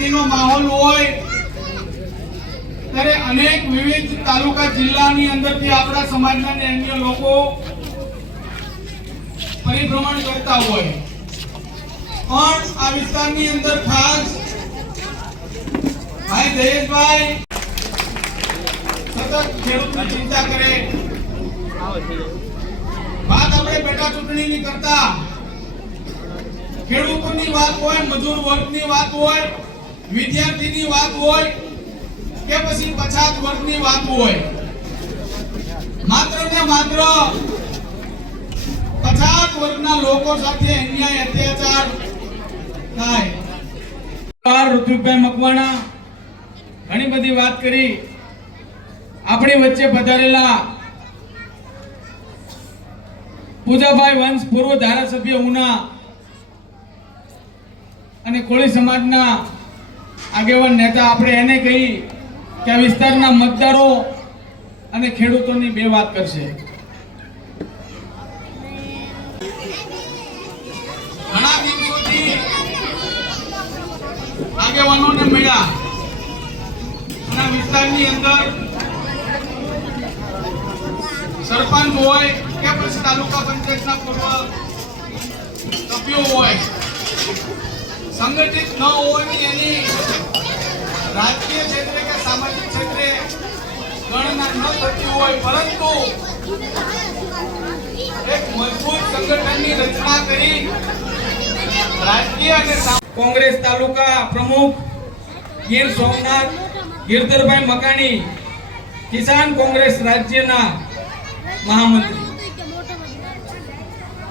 ચૂંટણીનો માહોલ હોય ત્યારે અનેક વિવિધ તાલુકા જિલ્લાની અંદરથી આપણા સમાજના અને અન્ય લોકો પરિભ્રમણ કરતા હોય, પણ આ વિસ્તારની અંદર ખાસ ભાઈ જયેશભાઈ સતત ખેડૂતની ચિંતા કરે. વાત આપણે પેટા ચૂંટણીની કરતા ખેડૂતોની વાત હોય, મજૂર વર્ગની વાત હોય, વિદ્યાર્થીની વાત હોય કે પછી પછાત વર્ગની વાત હોય, માત્ર ને માત્ર પછાત વર્ગના લોકો સાથે અન્યાય અત્યાચાર થાય. ઋત્વિકભાઈ મકવાણા ઘણી બધી વાત કરી. આપણી વચ્ચે પધારેલા પૂજાભાઈ વંશ પૂર્વ ધારાસભ્ય ઉના અને કોળી સમાજના આગેવાન નેતા, આપણે એને કહી કે આ વિસ્તારના મતદારો અને ખેડૂતોની બે વાત કરશે. ઘણા દિવસોથી આગેવાનોને મળ્યા અને વિસ્તારની અંદર સરપંચ હોય કે પછી તાલુકા પંચાયતના પૂર્વ સભ્યો હોય, સંગઠિત ન હોવાની એની રાજકીય ક્ષેત્રે કે સામાજિક ક્ષેત્રે ગણના ન થતી હોય, પરંતુ એક મજબૂત સંગઠનની રચના કરી રાજકીય અને કોંગ્રેસ તાલુકા પ્રમુખ ગીર સોમનાથ ગિરધરભાઈ મકાણી, કિસાન કોંગ્રેસ રાજ્યના મહામંત્રી,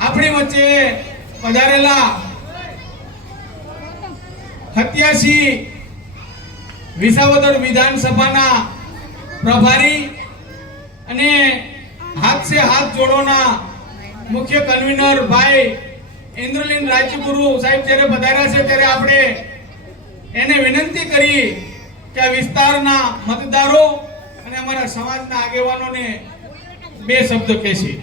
આપણી વચ્ચે પધારેલા 87 વિસાવદર વિધાનસભાના પ્રભારી અને હાથ સે હાથ જોડોના મુખ્ય કન્વીનર ભાઈ ઇન્દ્રલીન રાજગુરુ સાહેબ જ્યારે પધાર્યા છે ત્યારે આપણે એને વિનંતી કરી કે આ વિસ્તારના મતદારો અને અમારા સમાજના આગેવાનોને બે શબ્દ કહેશે.